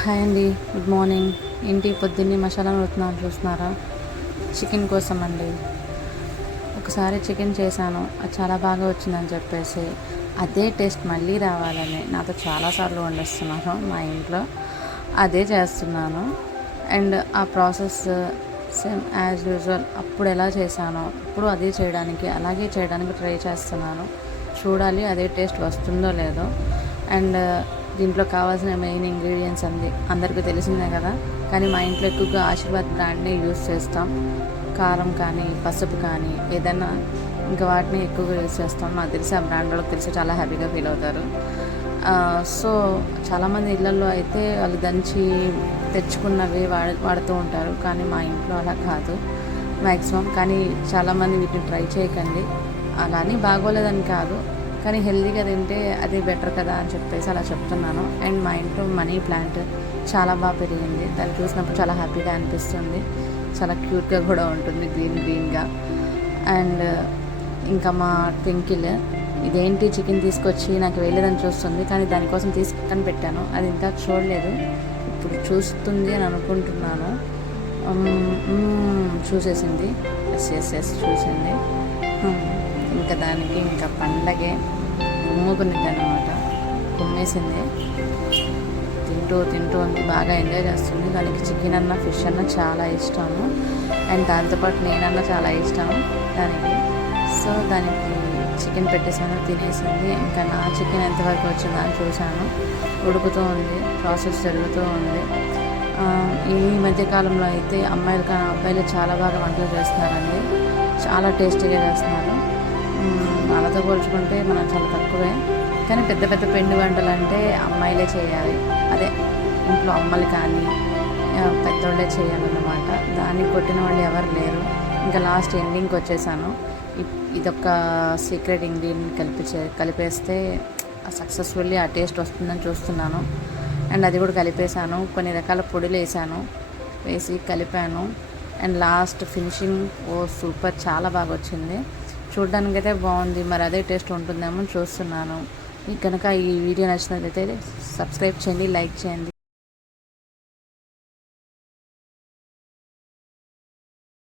Hi అండి, good morning. ఏంటి పొద్దున్నే మసాలా నూరుతున్నాను చూస్తున్నారా? చికెన్ కోసం అండి. ఒకసారి చికెన్ చేశాను, అది చాలా బాగా వచ్చిందని చెప్పేసి అదే టేస్ట్ మళ్ళీ రావాలని నాతో చాలాసార్లు వండిస్తున్నాను మా ఇంట్లో. అదే చేస్తున్నాను. అండ్ ఆ ప్రాసెస్ సేమ్ యాజ్ యూజువల్ అప్పుడు ఎలా చేశానో ఇప్పుడు అదే చేయడానికి అలాగే చేయడానికి ట్రై చేస్తున్నాను. చూడాలి అదే టేస్ట్ వస్తుందో లేదో. అండ్ దీంట్లో కావాల్సిన మెయిన్ ఇంగ్రీడియంట్స్ అందరికీ తెలిసిందే కదా, కానీ మా ఇంట్లో ఎక్కువగా ఆశీర్వాద్ బ్రాండ్ని యూస్ చేస్తాం. కారం కానీ పసుపు కానీ ఏదైనా ఇంకా వాటిని ఎక్కువగా యూస్ చేస్తాం. నాకు తెలిసి ఆ బ్రాండ్ వాళ్ళకి తెలిసి చాలా హ్యాపీగా ఫీల్ అవుతారు. సో చాలామంది ఇళ్ళల్లో అయితే వాళ్ళు దంచి తెచ్చుకున్నవి వాడుతూ ఉంటారు, కానీ మా ఇంట్లో అలా కాదు మ్యాక్సిమం. కానీ చాలామంది వీటిని ట్రై చేయకండి. అలానే బాగోలేదని కాదు, కానీ హెల్తీగా తింటే అది బెటర్ కదా అని చెప్పేసి అలా చెప్తున్నాను. అండ్ మా ఇంట్లో మనీ ప్లాంట్ చాలా బాగా పెరిగింది. దాన్ని చూసినప్పుడు చాలా హ్యాపీగా అనిపిస్తుంది. చాలా క్యూట్గా కూడా ఉంటుంది, గ్రీన్గా. అండ్ ఇంకా మా ట్వింకిల్ ఇదేంటి చికెన్ తీసుకొచ్చి నాకు వేయలేదని చూస్తుంది, కానీ దానికోసం తీసుకొని పెట్టాను. అది ఇంకా చూడలేదు, ఇప్పుడు చూస్తుంది అని అనుకుంటున్నాను. చూసేసింది. ఎస్ చూసింది. ఇంకా దానికి ఇంకా పండగే ఉమ్ముకునిద్ది అనమాట. కుమ్మేసింది. తింటూ బాగా ఎంజాయ్ చేస్తుంది. దానికి చికెన్ అన్న ఫిష్ అన్న చాలా ఇష్టము. అండ్ దాంతోపాటు నేనన్నా చాలా ఇష్టం దానికి. సో దానికి చికెన్ పెట్టేసాను, తినేసింది. ఇంకా నా చికెన్ ఎంతవరకు వచ్చిందో అని చూశాను. ఉడుకుతూ ఉంది, ప్రాసెస్ జరుగుతూ ఉంది. ఈ మధ్యకాలంలో అయితే అమ్మాయిలు కానీ అబ్బాయిలు చాలా బాగా వంటలు చేస్తున్నారండి. చాలా టేస్టీగా చేస్తున్నారు. వాళ్ళతో పోల్చుకుంటే మనం చాలా తక్కువే. కానీ పెద్ద పెద్ద పిండి వంటలు అంటే అమ్మాయిలే చేయాలి. అదే ఇంట్లో అమ్మలు కానీ పెద్దోళ్ళే చేయాలన్నమాట. దాన్ని కొట్టిన వాళ్ళు ఎవరు లేరు. ఇంకా లాస్ట్ ఎండింగ్కి వచ్చేసాను. ఇదొక సీక్రెట్ ఇంగ్రీడియంట్ కలిపేస్తే సక్సెస్ఫుల్లీ ఆ టేస్ట్ వస్తుందని చూస్తున్నాను. అండ్ అది కూడా కలిపేశాను. కొన్ని రకాల పొడులు వేసి కలిపాను. అండ్ లాస్ట్ ఫినిషింగ్ సూపర్, చాలా బాగా వచ్చింది. చూడ్డానికైతే బాగుంది. మరి అదే టేస్ట్ ఉంటుందేమో చూస్తున్నాను. మీకు కనుక ఈ వీడియో నచ్చినట్లయితే సబ్స్క్రైబ్ చేయండి, లైక్ చేయండి.